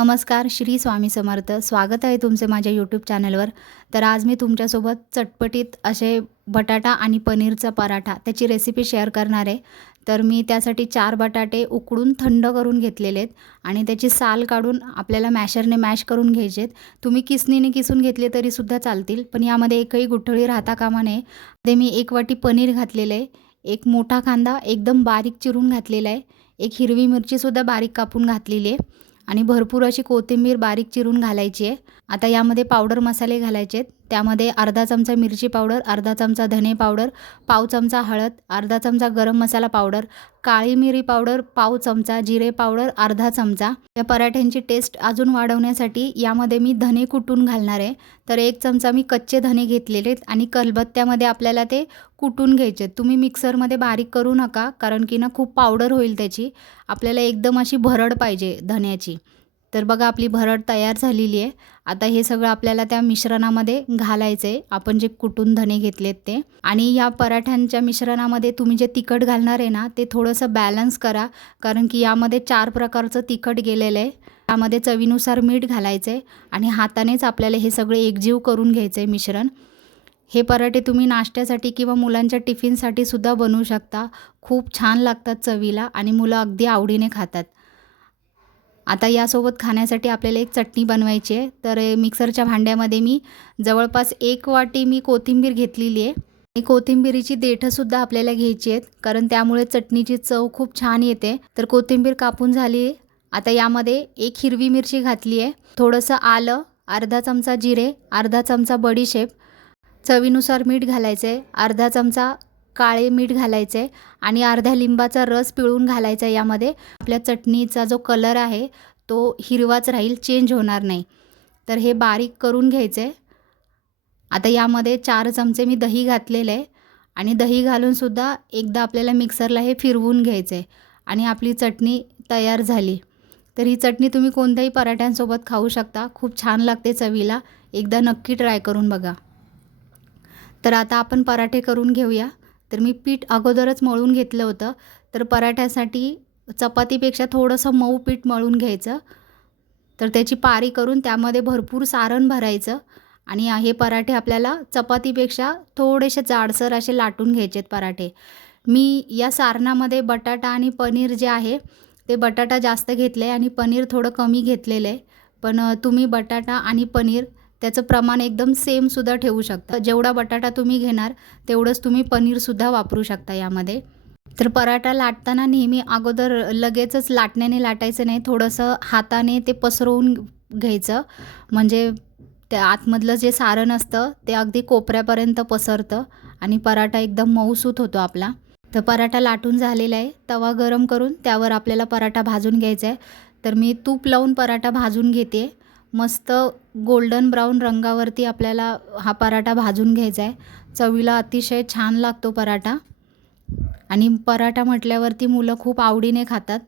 नमस्कार श्री स्वामी समर्थ. स्वागत आहे तुमचे माझ्या यूट्यूब चॅनलवर तर आज मी तुमच्यासोबत चटपटीत असे बटाटा आणि पनीरचा पराठा त्याची रेसिपी शेअर करणार आहे. तर मी त्यासाठी चार बटाटे उकडून थंड करून घेतलेले आहेत आणि त्याची साल काढून आपल्याला मॅशरने मॅश करून घ्यायचे आहेत. तुम्ही किसनीने किसून घेतले तरीसुद्धा चालतील पण यामध्ये एकही गुठळी राहता कामा नये. ते मी एक वाटी पनीर घातलेलं आहे. एक मोठा कांदा एकदम बारीक चिरून घातलेला आहे. एक हिरवी मिरचीसुद्धा बारीक कापून घातलेली आहे. आणि भरपूर अशी कोथिंबीर बारीक चिरून घालायची आहे. आता यामध्ये पावडर मसाले घालायचे आहेत त्यामध्ये अर्धा चमचा मिरची पावडर अर्धा चमचा धने पावडर पाव चमचा हळद अर्धा चमचा गरम मसाला पावडर काळी मिरी पावडर पाव चमचा जिरे पावडर अर्धा चमचा. या पराठ्यांची टेस्ट अजून वाढवण्यासाठी यामध्ये मी धने कुटून घालणार आहे. तर एक चमचा मी कच्चे धने घेतलेले आहेत आणि कलबत्त्यामध्ये आपल्याला ते कुटून घ्यायचे तुम्ही मिक्सरमध्ये बारीक करू नका कारण की ना खूप पावडर होईल त्याची. आपल्याला एकदम अशी भरड पाहिजे धन्याची. तर बघा आपली भरड तयार झालेली आहे. आता हे सगळं आपल्याला त्या मिश्रणामध्ये घालायचं आहे आपण जे कुटून धने घेतलेत ते. आणि या पराठ्यांच्या मिश्रणामध्ये तुम्ही जे तिखट घालणार आहे ना ते थोडंसं बॅलन्स करा. कारण की यामध्ये चार प्रकारचं तिखट गेलेलं आहे. त्यामध्ये चवीनुसार मीठ घालायचं आहे आणि हातानेच आपल्याला हे सगळे एकजीव करून घ्यायचं आहे मिश्रण. हे पराठे तुम्ही नाश्त्यासाठी किंवा मुलांच्या टिफिनसाठी सुद्धा बनवू शकता. खूप छान लागतात चवीला आणि मुलं अगदी आवडीने खातात. आता यासोबत खाण्यासाठी आपल्याला एक चटणी बनवायची आहे. तर मिक्सरच्या भांड्यामध्ये मी जवळपास एक वाटी मी कोथिंबीर घेतलेली आहे. आणि कोथिंबीरीची देठंसुद्धा आपल्याला घ्यायची आहेत. कारण त्यामुळे चटणीची चव खूप छान येते. तर कोथिंबीर कापून झाली. आहे आता यामध्ये एक हिरवी मिरची घातली आहे. थोडंसं आलं अर्धा चमचा जिरे अर्धा चमचा बडीशेप. चवीनुसार मीठ घालायचं आहे अर्धा चमचा काळे मीठ घालायचं आहे आणि अर्ध्या लिंबाचा रस पिळून घालायचा आहे यामध्ये. आपल्या चटणीचा जो कलर आहे तो हिरवाच राहील चेंज होणार नाही. तर हे बारीक करून घ्यायचं आहे आता यामध्ये चार चमचे मी दही घातलेलं आहे आणि दही घालूनसुद्धा एकदा आपल्याला मिक्सरला हे फिरवून घ्यायचं आहे आणि आपली चटणी तयार झाली. तर ही चटणी तुम्ही कोणत्याही पराठ्यांसोबत खाऊ शकता. खूप छान लागते चवीला. एकदा नक्की ट्राय करून बघा. तर आता आपण पराठे करून घेऊया. तर मी पीठ अगोदरच मळून घेतलं होतं. तर पराठ्यासाठी चपातीपेक्षा थोडंसं मऊ पीठ मळून घ्यायचं. तर त्याची पारी करून त्यामध्ये भरपूर सारण भरायचं. आणि हे पराठे आपल्याला चपातीपेक्षा थोडेसे जाडसर असे लाटून घ्यायचे आहेत पराठे. मी या सारणामध्ये बटाटा आणि पनीर जे आहे ते बटाटा जास्त घेतलं आहे आणि पनीर थोडं कमी घेतलेलं आहे. पण तुम्ही बटाटा आणि पनीर त्याचं प्रमाण एकदम सेमसुद्धा ठेवू शकता. जेवढा बटाटा तुम्ही घेणार तेवढंच तुम्ही पनीरसुद्धा वापरू शकता यामध्ये. तर पराठा लाटताना नेहमी अगोदर लगेचच लाटण्याने लाटायचं नाही थोडंसं हाताने ते पसरवून घ्यायचं. म्हणजे त्या आतमधलं जे सारण असतं ते अगदी कोपऱ्यापर्यंत पसरतं आणि पराठा एकदम मऊसूत होतो आपला. तर पराठा लाटून झालेला आहे. तवा गरम करून त्यावर आपल्याला पराठा भाजून घ्यायचा आहे. तर मी तूप लावून पराठा भाजून घेते. मस्त गोल्डन ब्राऊन रंगावरती आपल्याला हा पराठा भाजून घ्यायचा आहे. चवीला अतिशय छान लागतो पराठा. आणि पराठा म्हटल्यावरती मुलं खूप आवडीने खातात.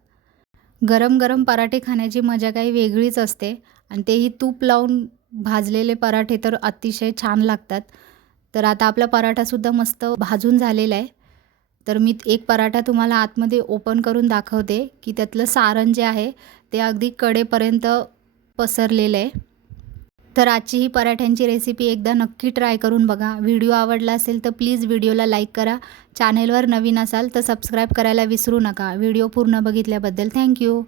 गरम गरम पराठे खाण्याची मजा काही वेगळीच असते. आणि तेही तूप लावून भाजलेले पराठे तर अतिशय छान लागतात. तर आता आपला पराठासुद्धा मस्त भाजून झालेला आहे. तर मी एक पराठा तुम्हाला आतमध्ये ओपन करून दाखवते की त्यातलं सारण जे आहे ते अगदी कडेपर्यंत पसरलेलं आहे. तर आजची ही पराठ्यांची रेसिपी एकदा नक्की ट्राय करून बघा. व्हिडिओ आवडला असेल तर प्लीज व्हिडिओला लाईक करा. चॅनेलवर नवीन असाल तर सबस्क्राईब करायला विसरू नका. व्हिडिओ पूर्ण बघितल्याबद्दल थँक्यू